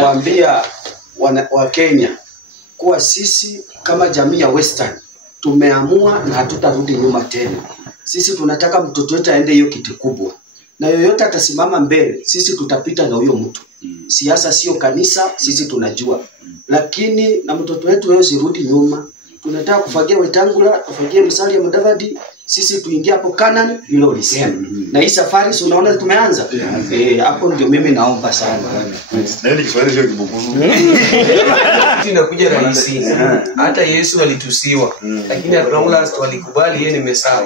Kuambia wa Kenya kuwa sisi kama jamii ya Western tumeamua na hatutarudi nyuma tena. Sisi tunataka mtoto wetu aende hiyo kiti kubwa. Na yoyote atasimama mbele, sisi tutapita na huyo mtu. Siasa sio kanisa, sisi tunajua. Lakini na mtoto wetu wewe usirudi nyuma. Tunataka kufagia Wetangula, kufagia Musalia Mudavadi, sisi tuingie hapo Canaan hilo lisema. Na hii safari unaona tumeanza. Hapo ndio mimi naomba sana. Na ile Kiswahili sio kibukuzu. Tunakuja rahisi. Hata Yesu alitusiwa. Lakini at long last walikubali yeye ni Messiah.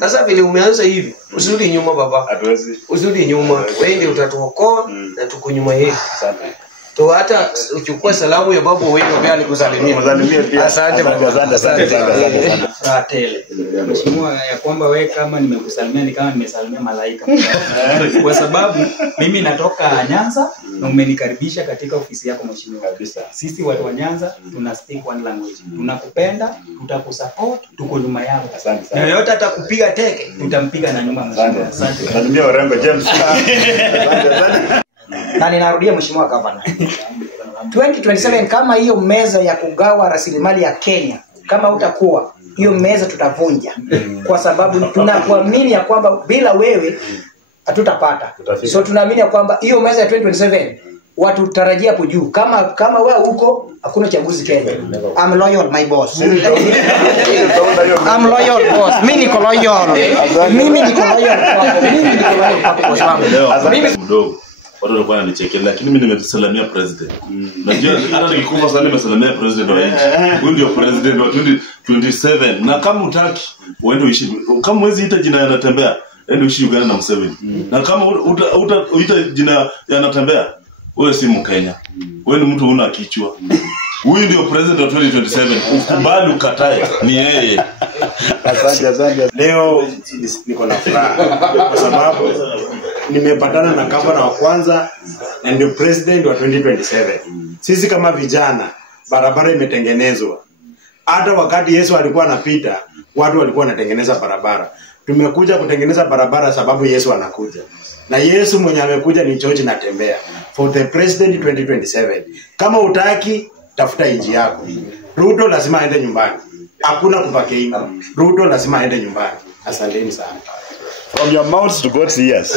Sasa vile umeanza hivi, usirudi nyuma baba. Hatuwezi. Usirudi nyuma. Wewe ndio utatuokoa na tuko nyuma yako. To hata uchukue salamu ya babu wewe pia alikusalimia. Asante baba. Asante. Tele. Mheshimiwa, ya kwamba wewe kama nimekusalimia ni kama nimesalimia malaika. Kwa sababu mimi natoka Nyanza na umenikaribisha katika ofisi yako mheshimiwa. Kabisa. Sisi watu wa Nyanza tuna speak one language. Tunakupenda, tutakusupport, tuko nyuma yako. Asante. Na yoyote atakupiga teke, tutampiga na nyuma mheshimiwa. Asante. Salimia Orengo James. Asante. Na ninarudia mheshimiwa gavana. 2027 kama hiyo meza ya kugawa rasilimali ya Kenya kama utakuwa hiyo meza tutavunja kwa sababu tunakuamini ya kwamba bila wewe hatutapata. So tunaamini ya kwamba hiyo meza ya 2027 watu tarajia hapo juu kama wewe huko hakuna chaguzi Kenya. I'm loyal my boss. I'm loyal boss. Mimi niko loyal. Mimi niko loyal kwa boss wangu. Mimi mdogo watu walikuwa wananichekea lakini mimi nimesalamia president. Najua hata nikikufa sana nimesalamia president wa nchi. Huyu ndio president wa 2027 na kama utaki uende uishi kama mwezi ita jina yanatembea ende uishi Uganda na Museveni. Na kama uita jina yanatembea wewe si Mkenya. Wewe ni mtu una kichwa. Huyu ndio president wa 2027. Ukubali ukatae ni yeye. Asante. Leo niko na furaha kwa sababu nimepatana na gavana wa kwanza na ndio president wa 2027. Sisi kama vijana barabara imetengenezwa. Hata wakati Yesu alikuwa anapita, watu walikuwa wanatengeneza barabara. Tumekuja kutengeneza barabara sababu Yesu anakuja. Na Yesu mwenye amekuja ni George Natembea for the president 2027. Kama utaki tafuta inji yako. Ruto lazima aende nyumbani. Hakuna kubakeina. Ruto lazima aende nyumbani. Asanteni sana. From your mouth to God's ears.